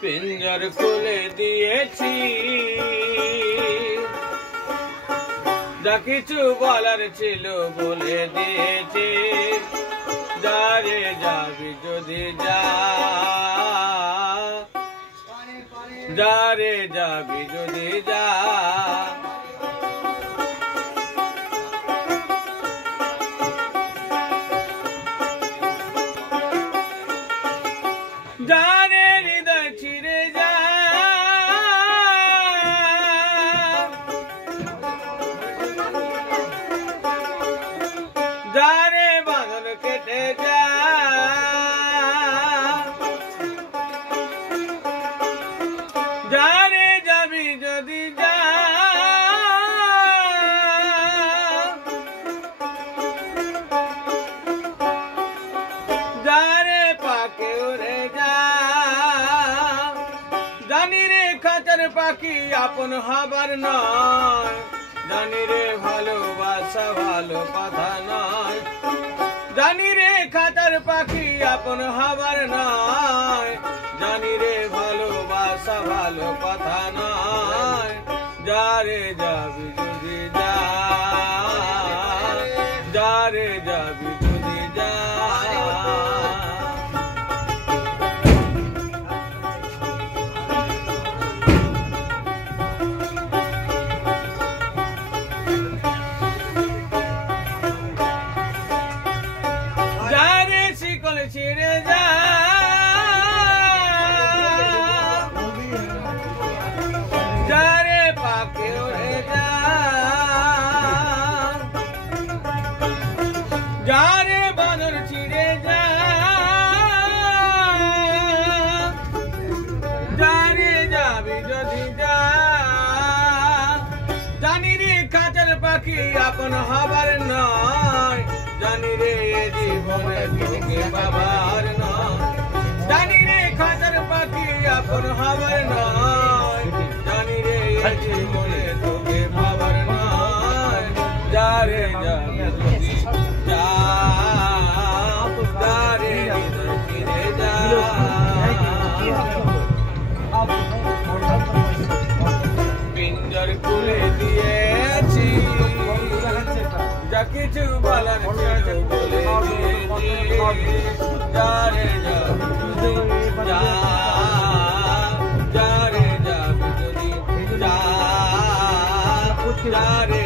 পিঞ্জর খুলে দিয়েছি, যা কিছু বলার ছিল বলে দিয়েছি। যারে যাবি যদি যা, যারে যাবি যদি যা। যারে হৃদয় ছিঁড়ে যা, যারে বাঁধন কেটে যা, যারে যাবি যদি যা। যারে পাকে উড়ে যা, জানি রে খাঁচার পাখি আপন হবার নয়। জানি রে ভালোবাসা ভালো কথা নয়। জানি রে খাঁচার পাখি আপন হবার নয়। জানি রে ভালোবাসা ভালো কথা নয়। যারে যাবি যদি যা, যারে যাবি যদি যা। যারে শিকল ছিঁড়ে যা, যারে পাকে উড়ে যা, যারে বানর ছিঁড়ে যা, যারে যাবি যদি যা। জানি রে খাঁচার পাখি আপন হবার নয়। জানি রে জীবনে তোকে পাবার নয়। জানি রে খাঁচার পাখি আপন হবার নয়। জানি রে জীবনে তোকে পাবার নয়। যারে যাবি যদি যা, যারে হৃদয় ছিঁড়ে যা। পিঞ্জর খুলে দিয়েছি, যা কিছু বলার ছিল বলে দিয়েছি। যারে যাবি যদি যা, যারে যাবি যদি যা। যারে